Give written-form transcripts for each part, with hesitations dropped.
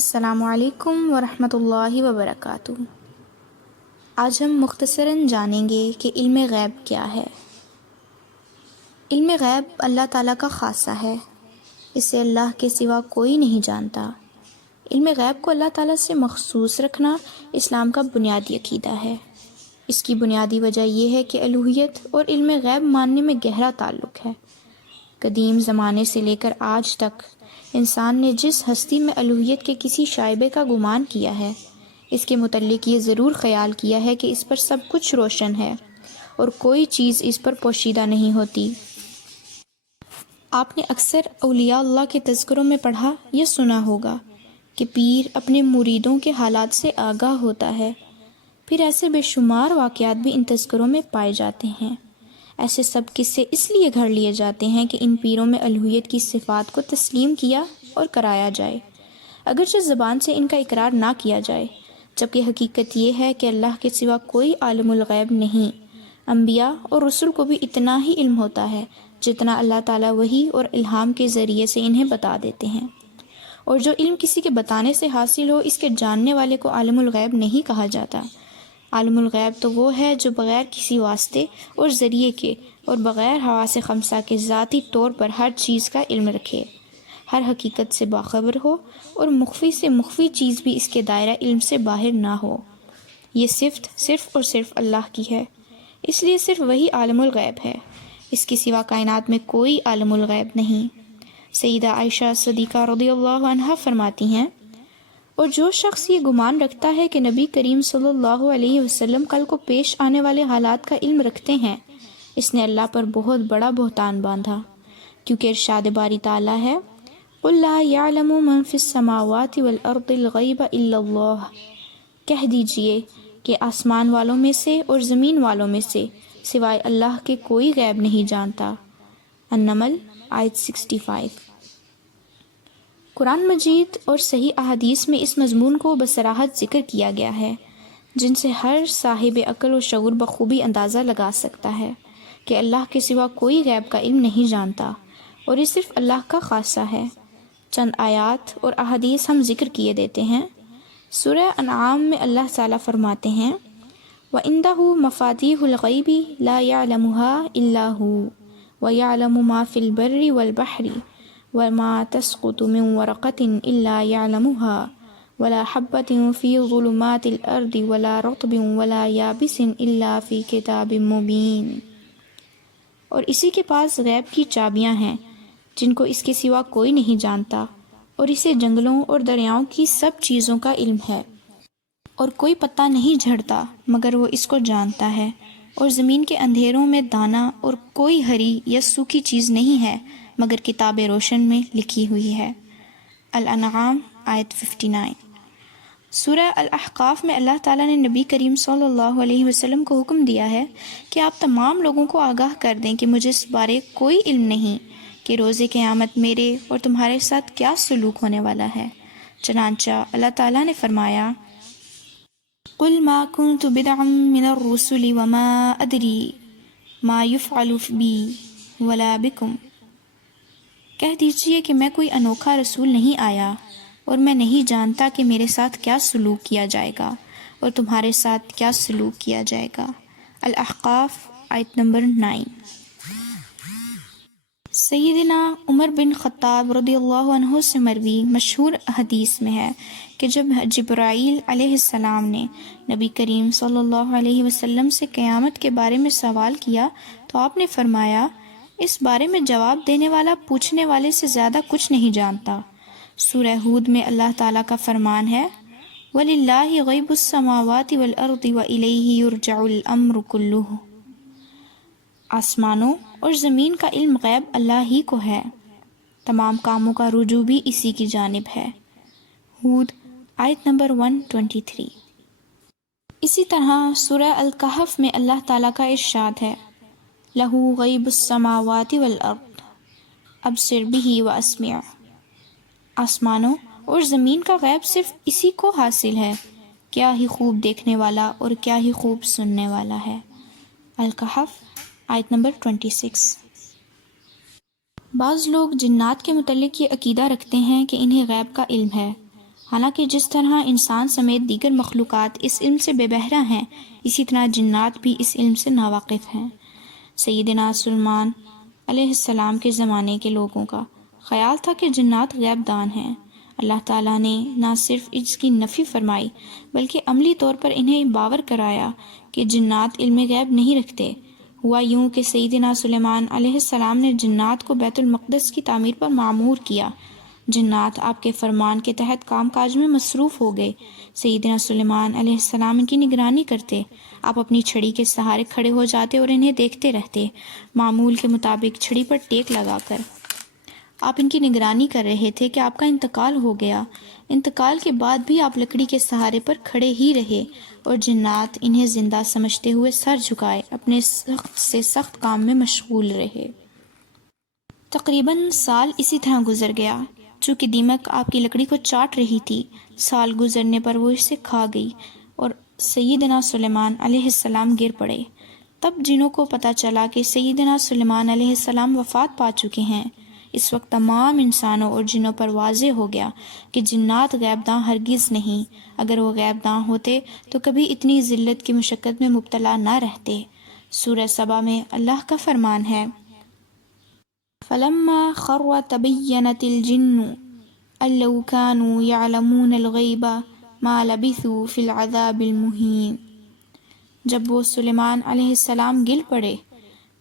السلام علیکم ورحمۃ اللہ وبرکاتہ۔ آج ہم مختصراً جانیں گے کہ علم غیب کیا ہے۔ علم غیب اللہ تعالیٰ کا خاصہ ہے، اسے اللہ کے سوا کوئی نہیں جانتا۔ علم غیب کو اللہ تعالیٰ سے مخصوص رکھنا اسلام کا بنیادی عقیدہ ہے۔ اس کی بنیادی وجہ یہ ہے کہ الوہیت اور علم غیب ماننے میں گہرا تعلق ہے۔ قدیم زمانے سے لے کر آج تک انسان نے جس ہستی میں الوہیت کے کسی شائبے کا گمان کیا ہے، اس کے متعلق یہ ضرور خیال کیا ہے کہ اس پر سب کچھ روشن ہے اور کوئی چیز اس پر پوشیدہ نہیں ہوتی۔ آپ نے اکثر اولیاء اللہ کے تذکروں میں پڑھا یا سنا ہوگا کہ پیر اپنے مریدوں کے حالات سے آگاہ ہوتا ہے۔ پھر ایسے بے شمار واقعات بھی ان تذکروں میں پائے جاتے ہیں۔ ایسے سب قصے اس لیے گھڑ لیے جاتے ہیں کہ ان پیروں میں الوہیت کی صفات کو تسلیم کیا اور کرایا جائے، اگرچہ زبان سے ان کا اقرار نہ کیا جائے، جبکہ حقیقت یہ ہے کہ اللہ کے سوا کوئی عالم الغیب نہیں۔ انبیاء اور رسل کو بھی اتنا ہی علم ہوتا ہے جتنا اللہ تعالیٰ وحی اور الہام کے ذریعے سے انہیں بتا دیتے ہیں، اور جو علم کسی کے بتانے سے حاصل ہو، اس کے جاننے والے کو عالم الغیب نہیں کہا جاتا۔ عالم الغیب تو وہ ہے جو بغیر کسی واسطے اور ذریعے کے اور بغیر حواس خمسہ کے ذاتی طور پر ہر چیز کا علم رکھے، ہر حقیقت سے باخبر ہو اور مخفی سے مخفی چیز بھی اس کے دائرہ علم سے باہر نہ ہو۔ یہ صفت صرف اور صرف اللہ کی ہے، اس لیے صرف وہی عالم الغیب ہے، اس کے سوا کائنات میں کوئی عالم الغیب نہیں۔ سیدہ عائشہ صدیقہ رضی اللہ عنہا فرماتی ہیں، اور جو شخص یہ گمان رکھتا ہے کہ نبی کریم صلی اللہ علیہ وسلم کل کو پیش آنے والے حالات کا علم رکھتے ہیں، اس نے اللہ پر بہت بڑا بہتان باندھا، کیونکہ ارشاد باری تعالیٰ ہے، قُلْ لَا يَعْلَمُ مَن فِي السَّمَاوَاتِ وَالْأَرْضِ الْغَيْبَ إِلَّا اللَّهُ، کہہ دیجئے کہ آسمان والوں میں سے اور زمین والوں میں سے سوائے اللہ کے کوئی غیب نہیں جانتا۔ النمل آیت 65۔ قرآن مجید اور صحیح احادیث میں اس مضمون کو بصراحت ذکر کیا گیا ہے، جن سے ہر صاحب عقل و شعور بخوبی اندازہ لگا سکتا ہے کہ اللہ کے سوا کوئی غیب کا علم نہیں جانتا، اور یہ صرف اللہ کا خاصہ ہے۔ چند آیات اور احادیث ہم ذکر کیے دیتے ہیں۔ سورہ انعام میں اللہ تعالیٰ فرماتے ہیں، وَعِندَهُ مَفَاتِيحُ الْغَيْبِ لَا يَعْلَمُهَا إِلَّا هُوَ وَيَعْلَمُ مَا فِي الْبَرِّ وَالْبَحْرِ وَمَا تَسْقُطُ مِنْ وَرَقَةٍ إِلَّا يَعْلَمُهَا وَلَا حَبَّةٍ فِي ظُلُمَاتِ الْأَرْضِ وَلَا رَطْبٍ وَلَا يَابِسٍ إِلَّا فِي كِتَابٍ مُبِينٍ۔ اور اسی کے پاس غیب کی چابیاں ہیں جن کو اس کے سوا کوئی نہیں جانتا، اور اسے جنگلوں اور دریاؤں کی سب چیزوں کا علم ہے، اور کوئی پتا نہیں جھڑتا مگر وہ اس کو جانتا ہے، اور زمین کے اندھیروں میں دانا اور کوئی ہری یا سوکھی چیز نہیں ہے مگر کتاب روشن میں لکھی ہوئی ہے۔ الانعام آیت 59۔ سورہ الاحقاف میں اللہ تعالیٰ نے نبی کریم صلی اللہ علیہ وسلم کو حکم دیا ہے کہ آپ تمام لوگوں کو آگاہ کر دیں کہ مجھے اس بارے کوئی علم نہیں کہ روز قیامت میرے اور تمہارے ساتھ کیا سلوک ہونے والا ہے۔ چنانچہ اللہ تعالیٰ نے فرمایا، قُلْ مَا كُنْتُ بِدْعًا مِّنَ الرُّسُلِ وَمَا أَدْرِي مَا يُفْعَلُ بِي وَلَا بِكُمْ، کہہ دیجئے کہ میں کوئی انوکھا رسول نہیں آیا، اور میں نہیں جانتا کہ میرے ساتھ کیا سلوک کیا جائے گا اور تمہارے ساتھ کیا سلوک کیا جائے گا۔ الاحقاف آیت نمبر 9۔ سیدنا عمر بن خطاب رضی اللہ عنہ سے مروی مشہور حدیث میں ہے کہ جب جبرائیل علیہ السلام نے نبی کریم صلی اللہ علیہ وسلم سے قیامت کے بارے میں سوال کیا تو آپ نے فرمایا، اس بارے میں جواب دینے والا پوچھنے والے سے زیادہ کچھ نہیں جانتا۔ سورہ ہود میں اللہ تعالیٰ کا فرمان ہے، وَلِلَّهِ غَيْبُ السَّمَاوَاتِ وَالْأَرْضِ وَإِلَيْهِ يُرْجَعُ الْأَمْرُ كُلُّهُ، آسمانوں اور زمین کا علم غیب اللہ ہی کو ہے، تمام کاموں کا رجوع بھی اسی کی جانب ہے۔ ہود آیت نمبر 123۔ اسی طرح سورہ الکہف میں اللہ تعالیٰ کا ارشاد ہے، لَهُ غَيْبُ السَّمَاوَاتِ وَالْأَرْضِ أَبْصِرْ بِهِ وَأَسْمِعْ، آسمانوں اور زمین کا غیب صرف اسی کو حاصل ہے، کیا ہی خوب دیکھنے والا اور کیا ہی خوب سننے والا ہے۔ الکہف آیت نمبر 26۔ بعض لوگ جنات کے متعلق یہ عقیدہ رکھتے ہیں کہ انہیں غیب کا علم ہے، حالانکہ جس طرح انسان سمیت دیگر مخلوقات اس علم سے بے بہرہ ہیں، اسی طرح جنات بھی اس علم سے ناواقف ہیں۔ سیدنا سلیمان علیہ السلام کے زمانے کے لوگوں کا خیال تھا کہ جنات غیب دان ہیں۔ اللہ تعالیٰ نے نہ صرف اس کی نفی فرمائی بلکہ عملی طور پر انہیں باور کرایا کہ جنات علم غیب نہیں رکھتے۔ ہوا یوں کہ سیدنا سلیمان علیہ السلام نے جنات کو بیت المقدس کی تعمیر پر مامور کیا۔ جنات آپ کے فرمان کے تحت کام کاج میں مصروف ہو گئے۔ سیدنا سلیمان علیہ السلام ان کی نگرانی کرتے۔ آپ اپنی چھڑی کے سہارے کھڑے ہو جاتے اور انہیں دیکھتے رہتے، معمول کے مطابق چھڑی پر ٹیک لگا کر۔ آپ ان کی نگرانی کر رہے تھے کہ آپ کا انتقال ہو گیا۔ انتقال کے بعد بھی آپ لکڑی کے سہارے پر کھڑے ہی رہے اور جنات انہیں زندہ سمجھتے ہوئے سر جھکائے اپنے سخت سے سخت کام میں مشغول رہے۔ تقریباً سال اسی طرح گزر گیا۔ چونکہ دیمک آپ کی لکڑی کو چاٹ رہی تھی، سال گزرنے پر وہ اسے کھا گئی اور سیدنا سلیمان علیہ السلام گر پڑے۔ تب جنوں کو پتہ چلا کہ سیدنا سلیمان علیہ السلام وفات پا چکے ہیں۔ اس وقت تمام انسانوں اور جنوں پر واضح ہو گیا کہ جنات غیب داں ہرگز نہیں۔ اگر وہ غیب داں ہوتے تو کبھی اتنی ذلت کی مشقت میں مبتلا نہ رہتے۔ سورہ سبا میں اللہ کا فرمان ہے، فَلَمَّا خَرَّ تَبَيَّنَتِ الْجِنُّ أَن لَّوْ كَانُوا يَعْلَمُونَ الْغَيْبَ مَا لَبِثُوا فِي الْعَذَابِ الْمُهِينِ۔ جب وہ سلیمان علیہ السلام گر پڑے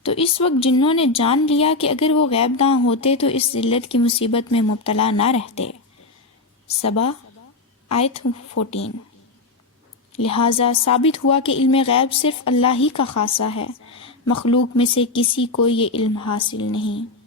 تو اس وقت جنوں نے جان لیا کہ اگر وہ غیب داں ہوتے تو اس ذلت کی مصیبت میں مبتلا نہ رہتے۔ سبا آیت 14۔ لہٰذا ثابت ہوا کہ علم غیب صرف اللہ ہی کا خاصہ ہے، مخلوق میں سے کسی کو یہ علم حاصل نہیں۔